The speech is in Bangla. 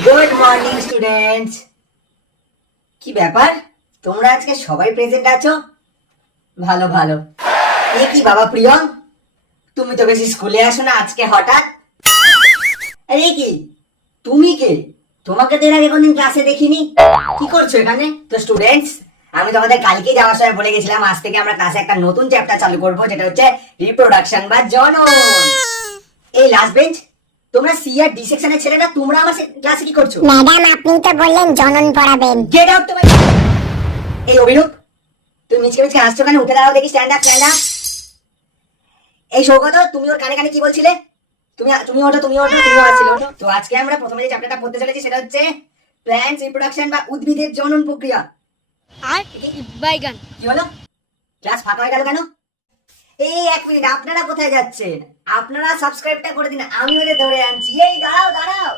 Good morning students. কি ব্যাপার, তোমরা আজকে সবাই প্রেজেন্ট আছো? ভালো ভালো। এ কি বাবা প্রিয়ং, তুমি তো বেশি স্কুলে আসো না, আজকে হঠাৎ? আরে কি, তুমি কে? তোমাকে তো এর আগে কোনদিন ক্লাসে দেখিনি। কি করছো এখানে? তো স্টুডেন্টস, আমি তোমাদের কালকে যাওয়ার সময় বলে গেছিলাম আজ থেকে আমরা ক্লাসে একটা নতুন চ্যাপ্টার চালু করব, যেটা হচ্ছে রিপ্রোডাকশন বা জনন। এই লাস্ট বেঞ্চ, তোমরা সি আর ডি সেকশনের ছেলেরা, তোমরা আমার ক্লাসে কি করছো? ম্যাডাম, আপনি তো বললেন জনন পড়াবেন। গেট আউট তোমার। এই অভিরূপ, তুমি মিচকে মিচকে হাসছো কেন? উঠে দাঁড়াও দেখি, স্ট্যান্ড আপ স্ট্যান্ড আপ। এই সৌগত, তুমি ওর কানে কানে কি বলছিলে? তুমি তুমি ওঠো, তুমি ওঠো, তুমি আসছিলে, ওঠো। তো আজকে আমরা প্রথমে যে চ্যাপ্টারটা পড়তে চলেছি সেটা হচ্ছে প্ল্যান্টস রিপ্রোডাকশন বা উদ্ভিদের জনন প্রক্রিয়া। আর বাইগান। কি হলো? ক্লাস ফাঁকা হয়ে গেল কেন? এই এক মিনিট, আপনারা কোথায় যাচ্ছেন? আপনারা সাবস্ক্রাইবটা করে দিন, আমি ওদের ধরে আনছি। এই দাঁড়াও দাঁড়াও।